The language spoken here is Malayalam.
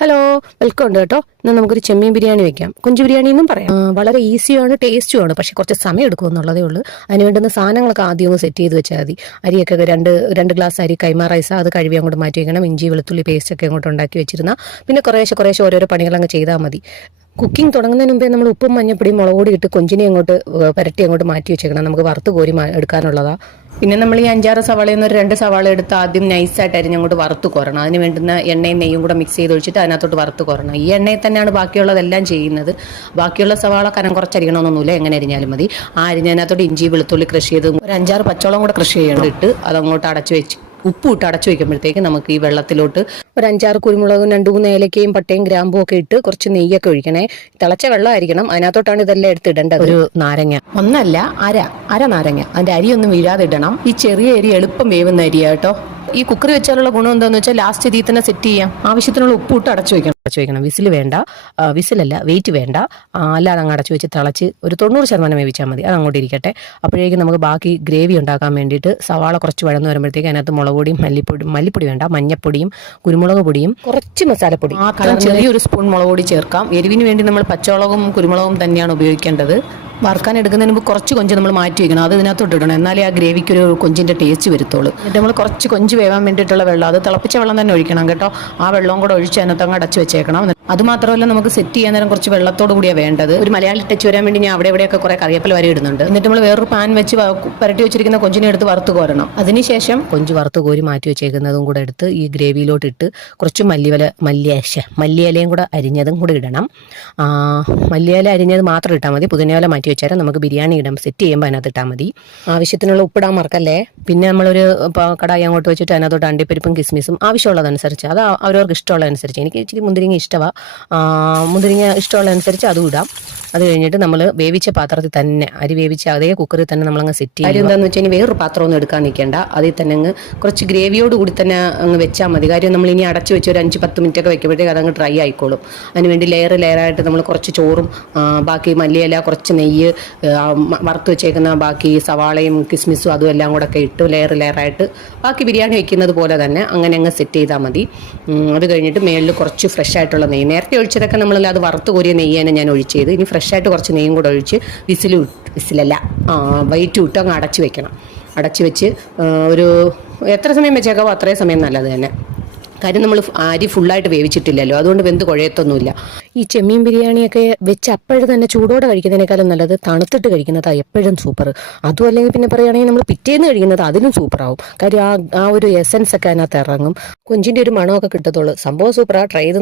ഹലോ, വെൽക്കം ഉണ്ട് കേട്ടോ. ഇന്ന് നമുക്കൊരു ചെമ്മീൻ ബിരിയാണി വെക്കാം. കൊഞ്ച് ബിരിയാണി എന്നും പറയാം. വളരെ ഈസിയാണ്, ടേസ്റ്റുമാണ്. പക്ഷെ കുറച്ച് സമയം എടുക്കും എന്നുള്ളതേ ഉള്ളൂ. അതിന് വേണ്ടുന്ന സാധനങ്ങളൊക്കെ ആദ്യം ഒന്ന് സെറ്റ് ചെയ്ത് വെച്ചാൽ മതി. അരിയൊക്കെ രണ്ട് ഗ്ലാസ് അരി കൈമാ റൈസ്, അത് കഴുകി അങ്ങോട്ട് മാറ്റി വെക്കണം. ഇഞ്ചി വെളുത്തുള്ളി പേസ്റ്റ് ഒക്കെ അങ്ങോട്ട് ഉണ്ടാക്കി വെച്ചിരുന്ന പിന്നെ കുറേശ്ശെ ഓരോരോ പണികളങ്ങ് ചെയ്താൽ മതി. കുക്കിംഗ് തുടങ്ങുന്നതിന് മുമ്പേ നമ്മൾ ഉപ്പും മഞ്ഞപ്പൊടിയും മുളക് പൊടി ഇട്ട് കൊഞ്ചിനെ അങ്ങോട്ട് പുരട്ടി അങ്ങോട്ട് മാറ്റി വെച്ചേക്കണം. നമുക്ക് വറുത്ത് കോരി എടുക്കാനുള്ളതാണ്. പിന്നെ നമ്മൾ ഈ 5-6 സവാളയിൽ നിന്ന് 2 സവാള എടുത്ത് ആദ്യം നൈസായിട്ട് അരിഞ്ഞങ്ങോട്ട് വറുത്ത് കോരണം. അതിന് വേണ്ടുന്ന എണ്ണയും നെയ്യും കൂടെ മിക്സ് ചെയ്ത് ഒഴിച്ചിട്ട് അതിനകത്തോട്ട് വറുത്ത് കോരണം. ഈ എണ്ണയിൽ തന്നെയാണ് ബാക്കിയുള്ളതെല്ലാം ചെയ്യുന്നത്. ബാക്കിയുള്ള സവാള കനം കുറച്ചരിയണമെന്നൊന്നുമില്ല, എങ്ങനെ അരിഞ്ഞാലും മതി. ആ അരിഞ്ഞതിനകത്തോട്ട് ഇഞ്ചി വെളുത്തുള്ളി കൃഷി ചെയ്ത് ഒരു 5-6 പച്ചവളം കൂടെ കൃഷി ചെയ്യണം. ഇട്ട് അതങ്ങോട്ട് അടച്ചു വെച്ച് ഉപ്പ് ഇട്ട് അടച്ചു വെക്കുമ്പോഴത്തേക്ക് നമുക്ക് ഈ വെള്ളത്തിലോട്ട് ഒരു 5-6 കുരുമുളകും 2-3 ഏലക്കയും പട്ടയും ഗ്രാമ്പും ഒക്കെ ഇട്ട് കുറച്ച് നെയ്യൊക്കെ ഒഴിക്കണേ. തിളച്ച വെള്ളമായിരിക്കണം. അതിനകത്തോട്ടാണ് ഇതെല്ലാം എടുത്തിടേണ്ടത്. ഒരു നാരങ്ങ, ഒന്നല്ല അര നാരങ്ങ, അതിന്റെ അരിയൊന്നും വീഴാതെ ഇടണം. ഈ ചെറിയ അരി എളുപ്പം വേവുന്ന അരിയാ കേട്ടോ. ഈ കുക്കറി വെച്ചാലുള്ള ഗുണം എന്താണെന്ന് വെച്ചാൽ ലാസ്റ്റ് ഇതിൽ തന്നെ സെറ്റ് ചെയ്യാം. ആവശ്യത്തിനുള്ള ഉപ്പ് ഇട്ട് അടച്ചു വെക്കണം. വിസിൽ വേണ്ട, വിസിലല്ല വെയിറ്റ് വേണ്ട, അല്ലാതെ അങ്ങ് അടച്ചു വെച്ച് തിളച്ച് ഒരു 90% വേവിച്ചാൽ മതി. അത് അങ്ങോട്ട് ഇരിക്കട്ടെ. അപ്പോഴേക്കും നമുക്ക് ബാക്കി ഗ്രേവി ഉണ്ടാക്കാൻ വേണ്ടിയിട്ട് സവാള കുറച്ച് വഴന്ന് വരുമ്പോഴത്തേക്ക് അതിനകത്ത് മുളക് പൊടിയും മല്ലിപ്പൊടി വേണ്ട, മഞ്ഞപ്പൊടിയും കുരുമുളക് പൊടിയും കുറച്ച് മസാലപ്പൊടി, ചെറിയൊരു സ്പൂൺ മുളക് പൊടി ചേർക്കാം. എരിവിന് വേണ്ടി നമ്മൾ പച്ചമുളകും കുരുമുളകും തന്നെയാണ് ഉപയോഗിക്കേണ്ടത്. വറുക്കാൻ എടുക്കുന്നതിന് മുമ്പ് കുറച്ച് കൊഞ്ച് നമ്മൾ മാറ്റി വെക്കണം. അത് ഇതിനകത്തോട്ട് ഇടണം. എന്നാലേ ആ ഗ്രേവിക്ക് ഒരു കൊഞ്ചിൻ്റെ ടേസ്റ്റ് വരുത്തുള്ളൂ. എന്നിട്ട് നമ്മൾ കുറച്ച് കൊഞ്ച് വേവാൻ വേണ്ടിയിട്ടുള്ള വെള്ളം, അത് തിളപ്പിച്ച വെള്ളം തന്നെ ഒഴിക്കണം കേട്ടോ. ആ വെള്ളവും കൂടെ ഒഴിച്ച് അതിനകത്തങ്ങ് അടച്ച് വെച്ചേക്കണം. അതുമാത്രമല്ല, നമുക്ക് സെറ്റ് ചെയ്യാൻ നേരം കുറച്ച് വെള്ളത്തോട് കൂടിയാണ് വേണ്ടത്. ഒരു മലയാളി ടച്ച് വരാൻ വേണ്ടി ഞാൻ ഇവിടെയൊക്കെ കുറേ കറിവേപ്പില വരെ ഇടുന്നുണ്ട്. എന്നിട്ട് നമ്മൾ വേറൊരു പാൻ വെച്ച് പുരട്ടി വെച്ചിരിക്കുന്ന കൊഞ്ചിനെ എടുത്ത് വറുത്ത് കോരണം. അതിനുശേഷം കൊഞ്ച് വറുത്ത് കോരി മാറ്റി വെച്ചേക്കുന്നതും കൂടെ എടുത്ത് ഈ ഗ്രേവിയിലോട്ട് ഇട്ട് കുറച്ച് മല്ലിയിലയും കൂടെ അരിഞ്ഞതും കൂടെ ഇടണം. മല്ലിയില അരിഞ്ഞത് മാത്രം ഇട്ടാൽ മതി. പുതിനയില മാറ്റി വെച്ചാൽ നമുക്ക് ബിരിയാണി ഇടാം. സെറ്റ് ചെയ്യുമ്പോൾ അതിനകത്ത് ഇട്ടാൽ മതി. ആവശ്യത്തിനുള്ള ഉപ്പിടാൻ മറക്കല്ലേ. പിന്നെ നമ്മളൊരു കടായി അങ്ങോട്ട് വെച്ചിട്ട് അതിനകത്തോട്ട് അണ്ടിപ്പരിപ്പും കിസ്മിസും ആവശ്യമുള്ളതനുസരിച്ച്, അത് അവരവർക്ക് ഇഷ്ടമുള്ളതനുസരിച്ച്. എനിക്ക് ഇച്ചിരി മുന്തിരിങ്ങ ഇഷ്ടമാണ്. മുന്തിരിങ്ങ ഇഷ്ടമുള്ളതനുസരിച്ച് അതും ഇടാം. അത് കഴിഞ്ഞിട്ട് നമ്മൾ വേവിച്ച പാത്രത്തിൽ തന്നെ, അരി വേവിച്ച അതേ കുക്കറിൽ തന്നെ നമ്മളങ്ങ് സെറ്റ് ചെയ്യും. എന്താണെന്ന് വെച്ചാൽ ഇനി വേറൊരു പാത്രമൊന്നും എടുക്കാൻ നിൽക്കേണ്ട. അതിൽ തന്നെ അങ്ങ് കുറച്ച് ഗ്രേവിയോട് കൂടി തന്നെ അങ്ങ് വെച്ചാൽ മതി. കാര്യം നമ്മൾ ഇനി അടച്ചു വെച്ച് ഒരു 5-10 മിനിറ്റൊക്കെ വെക്കുമ്പോഴത്തേക്ക് അതങ്ങ് ഡ്രൈ ആയിക്കോളും. അതിനുവേണ്ടി ലെയറായിട്ട് നമ്മൾ കുറച്ച് ചോറും ബാക്കി മല്ലിയില, കുറച്ച് നെയ്യ്, വറുത്ത് വെച്ചേക്കുന്ന ബാക്കി സവാളയും കിസ്മിസും അതും എല്ലാം കൂടെ ഒക്കെ ഇട്ട് ലെയറായിട്ട് ബാക്കി ബിരിയാണി വെക്കുന്നത് പോലെ തന്നെ അങ്ങനെ അങ്ങ് സെറ്റ് ചെയ്താൽ മതി. അത് കഴിഞ്ഞിട്ട് മേളിൽ കുറച്ച് ഫ്രഷ് ആയിട്ടുള്ള നെയ്യ്, നേരത്തെ ഒഴിച്ചതൊക്കെ നമ്മളല്ല, അത് വറുത്ത് കോരിയ നെയ്യ് തന്നെ ഞാൻ ഒഴിച്ചത്. ഇനി ഫ്രഷ് ആയിട്ട് കുറച്ച് നെയ്യും കൂടെ ഒഴിച്ച് വെയിറ്റ് ഇട്ട് അങ്ങ് അടച്ചു വെക്കണം. അടച്ചു വെച്ച് ഒരു എത്ര സമയം വെച്ചേക്കാവോ അത്രയും സമയം നല്ലത് തന്നെ. കാര്യം നമ്മൾ അരി ഫുള്ളായിട്ട് വേവിച്ചിട്ടില്ലല്ലോ, അതുകൊണ്ട് വെന്ത് കുഴയത്തൊന്നുമില്ല. ഈ ചെമ്മീൻ ബിരിയാണിയൊക്കെ വെച്ച് അപ്പോഴും തന്നെ ചൂടോടെ കഴിക്കുന്നതിനേക്കാളും നല്ലത് തണുത്തിട്ട് കഴിക്കുന്നതാണ് എപ്പോഴും സൂപ്പർ. അതും അല്ലെങ്കിൽ പിന്നെ പറയുകയാണെങ്കിൽ നമ്മൾ പിറ്റേന്ന് കഴിക്കുന്നത് അതിലും സൂപ്പറാവും. കാര്യം ആ ഒരു എസൻസ് ഒക്കെ അതിനകത്ത് ഇറങ്ങും. കൊഞ്ചിൻ്റെ ഒരു മണമൊക്കെ കിട്ടത്തുള്ളൂ. സംഭവം സൂപ്പറാണ്. ട്രൈ ചെയ്ത്